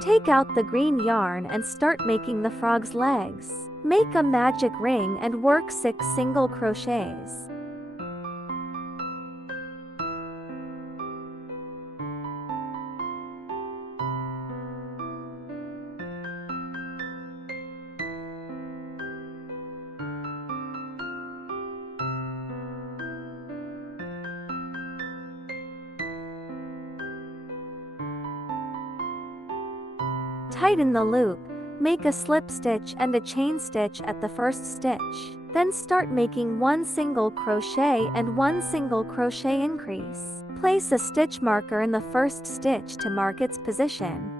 Take out the green yarn and start making the frog's legs. Make a magic ring and work 6 single crochets. Tighten the loop, make a slip stitch and a chain stitch at the first stitch. Then start making 1 single crochet and 1 single crochet increase. Place a stitch marker in the first stitch to mark its position.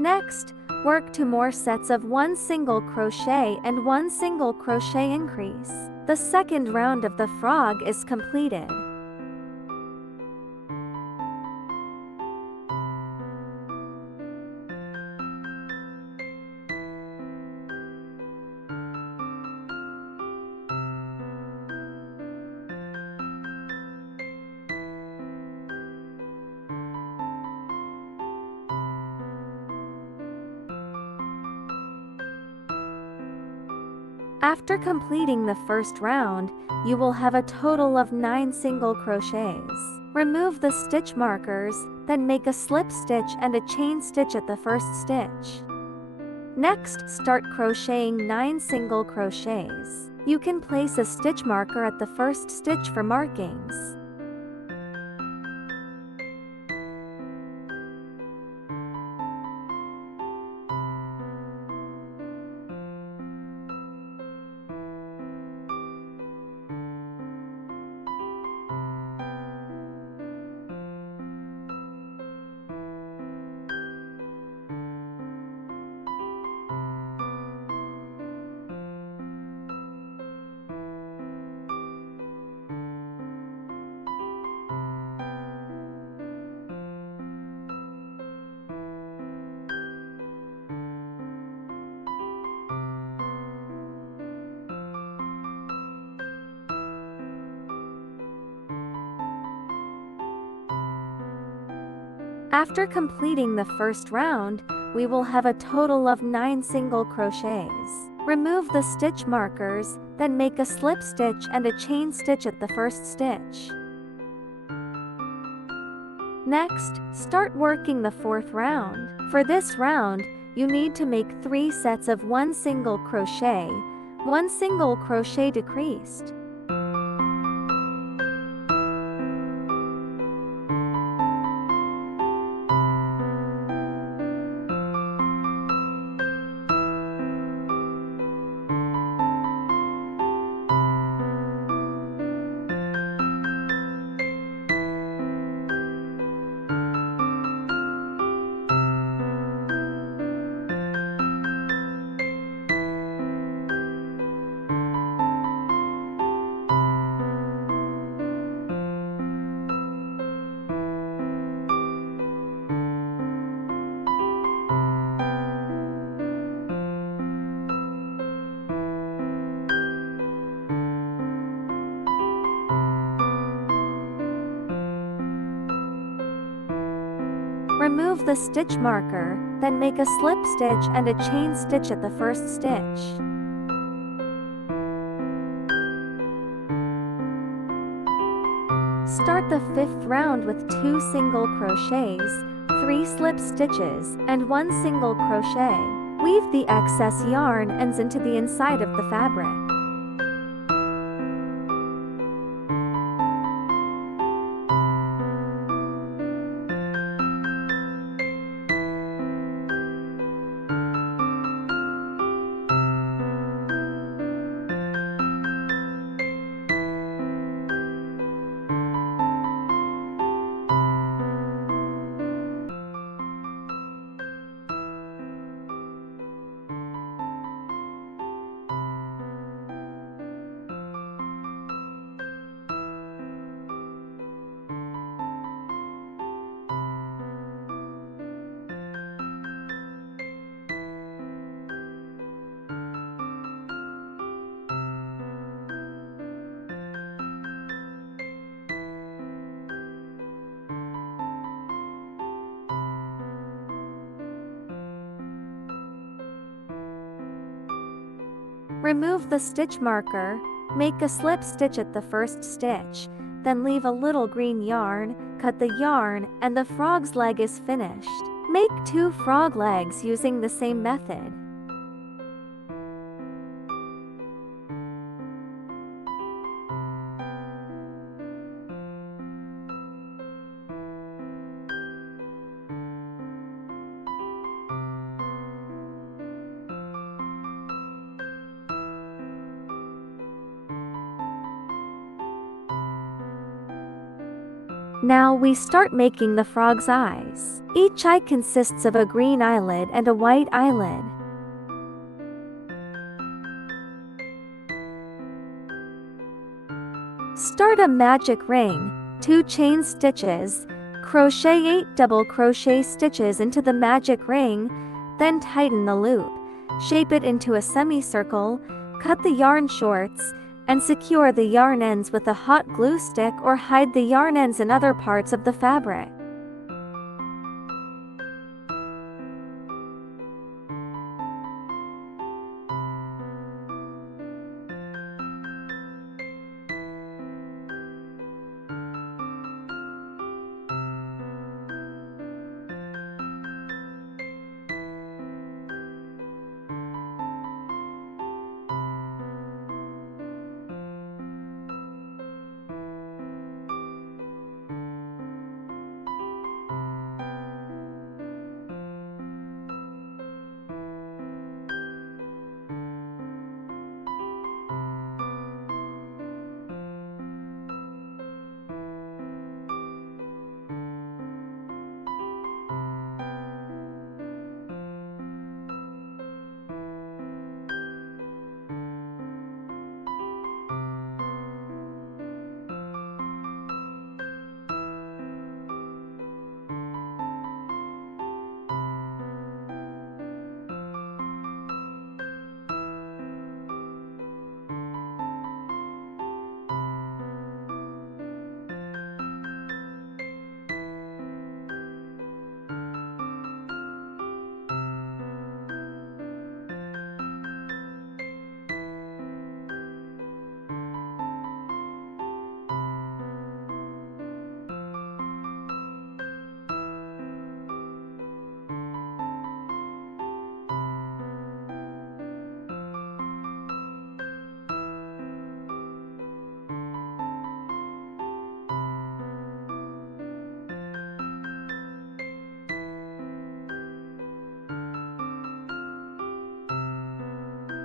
Next, work 2 more sets of 1 single crochet and 1 single crochet increase. The second round of the frog is completed. After completing the first round, you will have a total of 9 single crochets. Remove the stitch markers, then make a slip stitch and a chain stitch at the first stitch. Next, start crocheting 9 single crochets. You can place a stitch marker at the first stitch for markings. After completing the first round, we will have a total of 9 single crochets. Remove the stitch markers, then make a slip stitch and a chain stitch at the first stitch. Next, start working the fourth round. For this round, you need to make 3 sets of 1 single crochet, 1 single crochet decreased. Remove the stitch marker, then make a slip stitch and a chain stitch at the first stitch. Start the fifth round with 2 single crochets, 3 slip stitches, and 1 single crochet. Weave the excess yarn ends into the inside of the fabric. Remove the stitch marker, make a slip stitch at the first stitch, then leave a little green yarn, cut the yarn, and the frog's leg is finished. Make 2 frog legs using the same method. Now we start making the frog's eyes. Each eye consists of a green eyelid and a white eyelid. Start a magic ring, 2 chain stitches, crochet 8 double crochet stitches into the magic ring, then tighten the loop, shape it into a semicircle, cut the yarn shorts, and secure the yarn ends with a hot glue stick or hide the yarn ends in other parts of the fabric.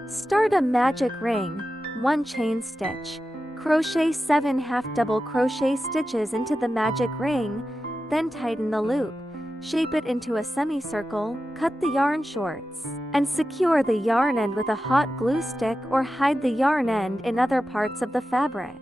Start a magic ring, 1 chain stitch, crochet 7 half double crochet stitches into the magic ring, then tighten the loop, shape it into a semicircle, cut the yarn shorts, and secure the yarn end with a hot glue stick or hide the yarn end in other parts of the fabric.